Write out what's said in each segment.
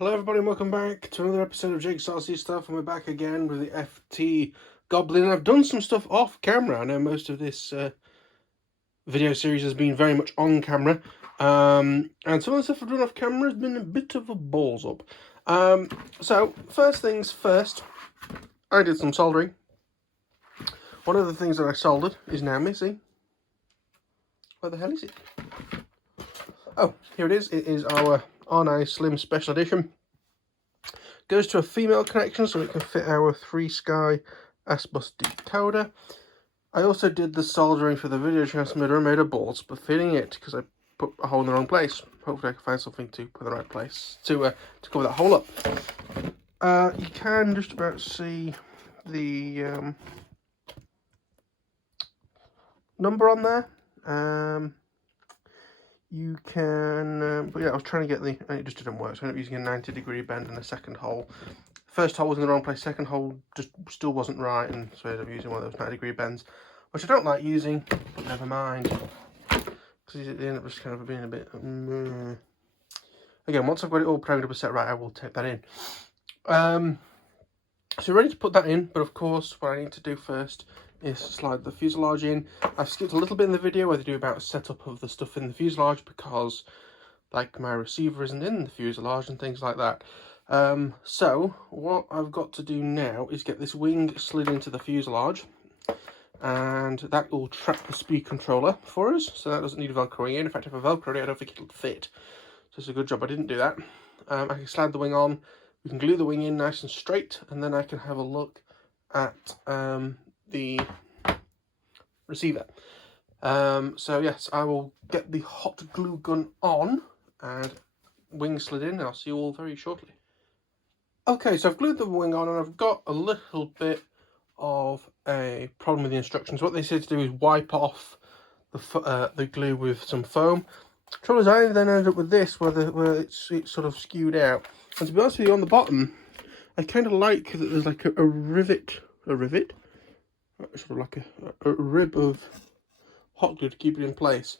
Hello everybody and welcome back to another episode of Jake Saucy Stuff, and we're back again with the FT Goblin. I've done some stuff off camera. I know most of this video series has been very much on camera, and some of the stuff I've done off camera has been a bit of a balls up. So first things first, I did some soldering. One of the things that I soldered is now missing. Where the hell is it? Oh, here it is. It is our R9 Slim Special Edition. Goes to a female connection so it can fit our 3Sky S-Bus decoder. I also did the soldering for the video transmitter and made a balls but fitting it because I put a hole in the wrong place. Hopefully I can find something to put in the right place to cover that hole up. You can just about see the number on there. You can, but yeah, I was trying to get and it just didn't work, so I ended up using a 90-degree bend and a second hole. First hole was in the wrong place, second hole just still wasn't right, and so I ended up using one of those 90-degree bends, which I don't like using, but never mind, because they end up just kind of being a bit, Again, once I've got it all programmed up and set right, I will take that in. So ready to put that in, but of course, what I need to do first is slide the fuselage in. I've skipped a little bit in the video where they do about setup of the stuff in the fuselage because like my receiver isn't in the fuselage and things like that. So what I've got to do now is get this wing slid into the fuselage, and that will trap the speed controller for us, so that doesn't need velcroing in. In fact, if I velcroed it, I don't think it'll fit, so it's a good job I didn't do that. I can slide the wing on, we can glue the wing in nice and straight, and then I can have a look at the receiver. So yes, I will get the hot glue gun on and wing slid in, and I'll see you all very shortly. Okay, so I've glued the wing on and I've got a little bit of a problem with the instructions. What they say to do is wipe off the glue with some foam. Trouble is, I then ended up with this where it's sort of skewed out. And to be honest with you, on the bottom, I kind of like that there's like a rivet, sort of like a rib of hot glue to keep it in place.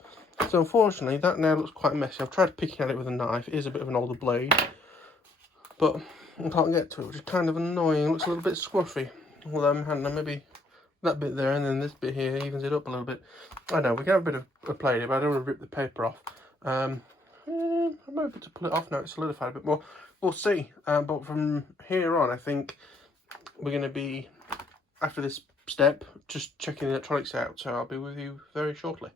So unfortunately, that now looks quite messy. I've tried picking at it with a knife. It is a bit of an older blade, but I can't get to it, which is kind of annoying. It looks a little bit squashy. Although maybe that bit there and then this bit here evens it up a little bit. I know, we can have a bit of play here, but I don't want to rip the paper off. I might be able to pull it off now, it's solidified a bit more. We'll see. But from here on, I think we're going to be, after this step, just checking the electronics out, so I'll be with you very shortly.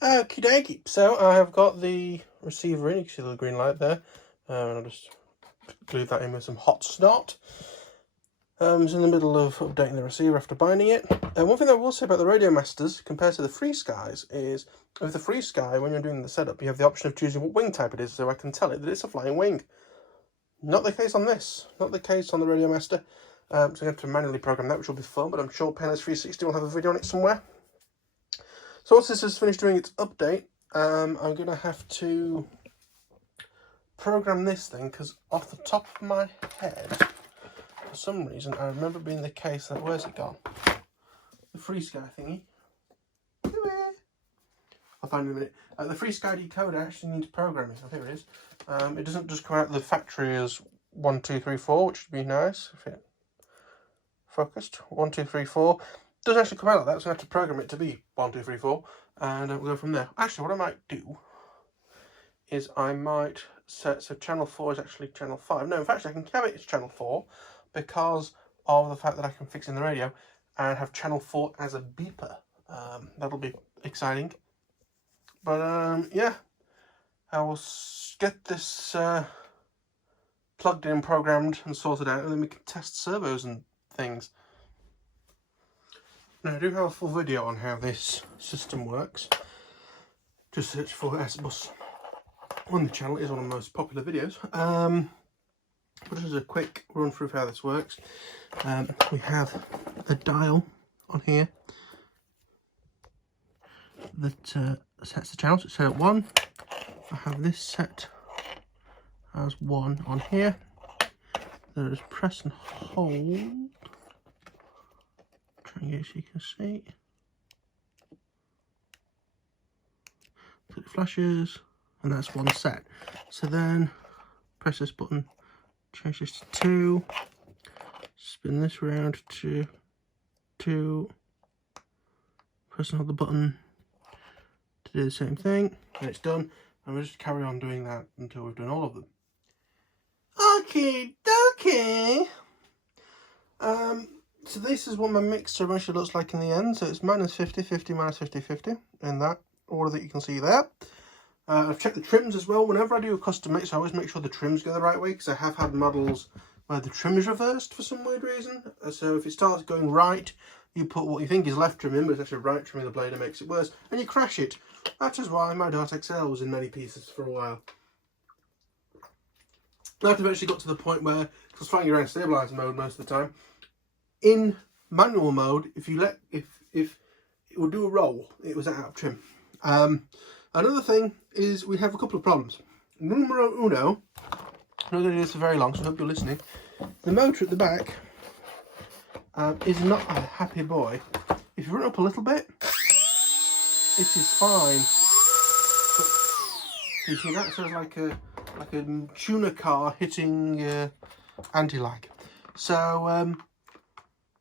Okie dokie, so I have got the receiver in. You can see the green light there, and I'll just glue that in with some hot snot. I was in the middle of updating the receiver after binding it. One thing I will say about the Radio Masters compared to the FreeSkys is, with the FreeSky, when you're doing the setup, you have the option of choosing what wing type it is, so I can tell it that it's a flying wing. Not the case on this, not the case on the Radio Master. So I'm going to have to manually program that, which will be fun, but I'm sure Painless 360 will have a video on it somewhere. So once this has finished doing its update, I'm going to have to program this thing, because off the top of my head, for some reason, I remember being the case that, where's it gone? The FreeSky thingy. I'll find it in a minute. The FreeSky decoder actually needs programming. Oh, here it is. It doesn't just come out of the factory as 1, 2, 3, 4, which would be nice if it focused. 1, 2, 3, 4. It doesn't actually come out like that, so I have to program it to be 1, 2, 3, 4, and we'll go from there. Actually, what I might do is I might set, so channel 4 is actually channel 5. No, in fact, I can have it as channel 4 because of the fact that I can fix in the radio and have channel 4 as a beeper. That'll be exciting. But yeah, I will get this plugged in, programmed and sorted out, and then we can test servos and things. Now, I do have a full video on how this system works. Just search for S-Bus on the channel. It is one of the most popular videos. But just as a quick run through of how this works, we have a dial on here that sets the channel. So it's set at 1. I have this set as 1 on here. Then just press and hold. Try and get so you can see. So it flashes, and that's 1 set. So then press this button change this to 2, spin this round to 2, press and hold the button to do the same thing, and it's done. And we'll just carry on doing that until we've done all of them. Okay, dokie. So this is what my mixture eventually looks like in the end. So it's minus 50, 50, minus 50, 50 in that order that you can see there. I've checked the trims as well. Whenever I do a custom mix, I always make sure the trims go the right way, because I have had models where the trim is reversed for some weird reason. So if it starts going right, you put what you think is left trim in, but it's actually right trim in the blade, and makes it worse, and you crash it. That is why my Dart XL was in many pieces for a while. That eventually got to the point where I was flying around stabilizer mode most of the time. In manual mode, if it would do a roll, it was out of trim. Another thing is we have a couple of problems. Numero uno, I'm not going to do this for very long, so I hope you're listening. The motor at the back is not a happy boy. If you run up a little bit, it is fine. But you see that sounds like a tuner car hitting anti-lag. So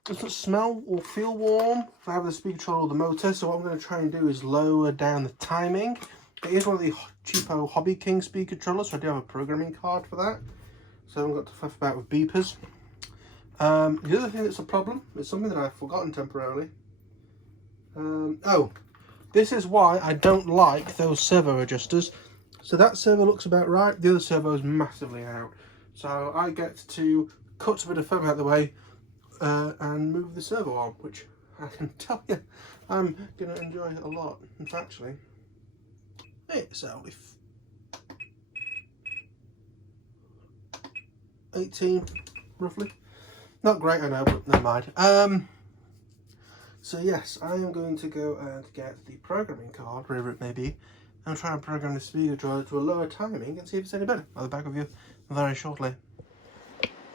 it doesn't smell or feel warm for having the speed controller or the motor. So what I'm going to try and do is lower down the timing. It is one of the cheapo Hobby King speed controllers, so I do have a programming card for that. So I haven't got to fuff about with beepers. The other thing that's a problem is something that I've forgotten temporarily. Oh, this is why I don't like those servo adjusters. So that servo looks about right, the other servo is massively out. So I get to cut a bit of foam out of the way and move the servo arm, which I can tell you I'm going to enjoy a lot. And actually, it's only 18 roughly. Not great, I know, but never mind. So yes, I am going to go and get the programming card, wherever it may be, and try and program the speed controller to a lower timing and see if it's any better. I'll be back with you very shortly.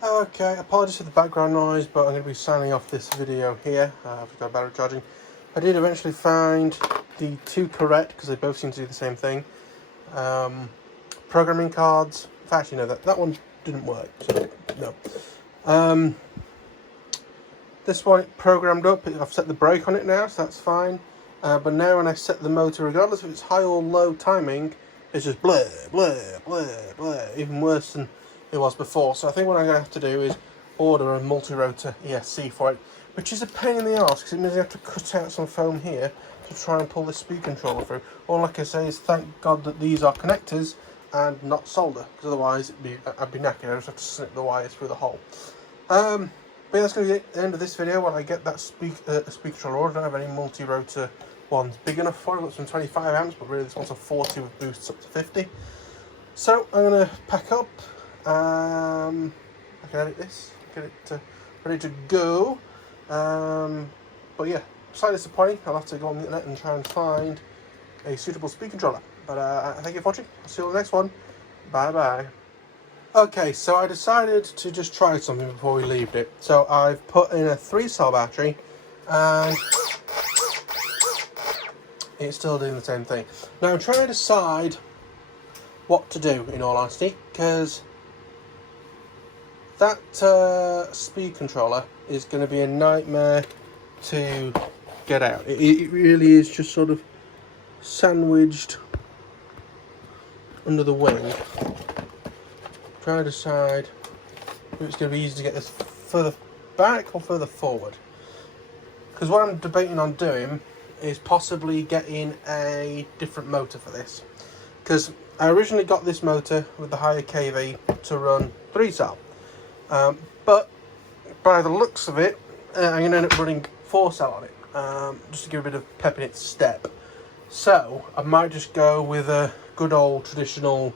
Okay, apologies for the background noise, but I'm going to be signing off this video here. I've got battery charging. I did eventually find the two correct, because they both seem to do the same thing. Programming cards. In fact, you know, that one didn't work, so no. This one programmed up. I've set the brake on it now, so that's fine. But now when I set the motor, regardless if it's high or low timing, it's just blur, blur, blur, blur, even worse than it was before. So I think what I'm going to have to do is order a multi-rotor ESC for it, which is a pain in the arse, because it means I have to cut out some foam here to try and pull the speed controller through. All I can say is thank God that these are connectors and not solder, because otherwise I'd be knackered. I just have to snip the wires through the hole. But yeah, that's going to be the end of this video. When I get that speed controller ordered, I don't have any multi-rotor ones big enough for it. I've got some 25 amps, but really this one's a 40 with boosts up to 50. So I'm going to pack up. I can edit this, get it ready to go. But yeah, slightly disappointing. I'll have to go on the internet and try and find a suitable speed controller. But thank you for watching. I'll see you on the next one. Bye bye. Okay, so I decided to just try something before we leave it. So I've put in a 3-cell battery, and it's still doing the same thing. Now I'm trying to decide what to do, in all honesty, because that speed controller is going to be a nightmare to get out. It really is just sort of sandwiched under the wing. Trying to decide if it's going to be easy to get this further back or further forward. Because what I'm debating on doing is possibly getting a different motor for this. Because I originally got this motor with the higher kV to run 3-cell. But by the looks of it, I'm going to end up running 4-cell on it. Just to give a bit of pep in its step. So I might just go with a good old traditional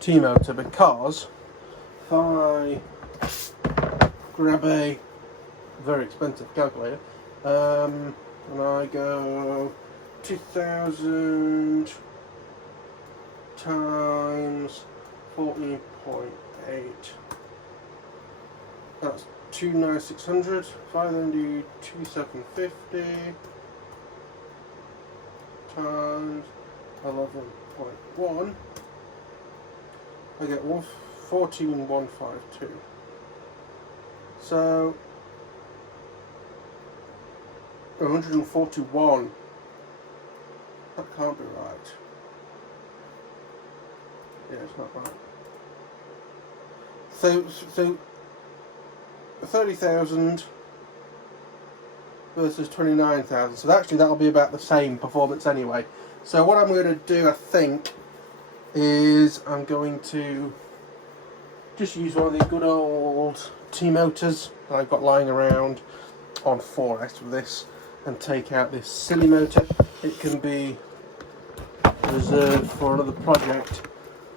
T-motor, because if I grab a very expensive calculator and I go 2000 times 14.8, that's 29600. If I then do 2750 times, I lost 11.1, I get 14,152. So 141. That can't be right. Yeah, it's not right. So 30,000 versus 29,000. So actually that'll be about the same performance anyway. So what I'm going to do, I think, is I'm going to just use one of these good old T-motors that I've got lying around on 4S with this, and take out this silly motor. It can be reserved for another project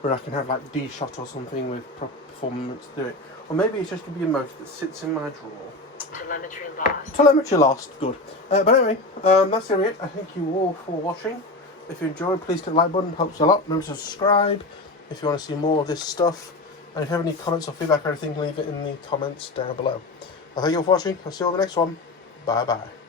where I can have like D-shot or something with proper performance to do it. Or maybe it's just going to be a motor that sits in my drawer. Telemetry lost. Telemetry lost, good. But anyway, that's going to be it. I thank you all for watching. If you enjoyed, please hit the like button, helps a lot. Remember to subscribe if you want to see more of this stuff. And if you have any comments or feedback or anything, leave it in the comments down below. I thank you all for watching. I'll see you on the next one. Bye bye.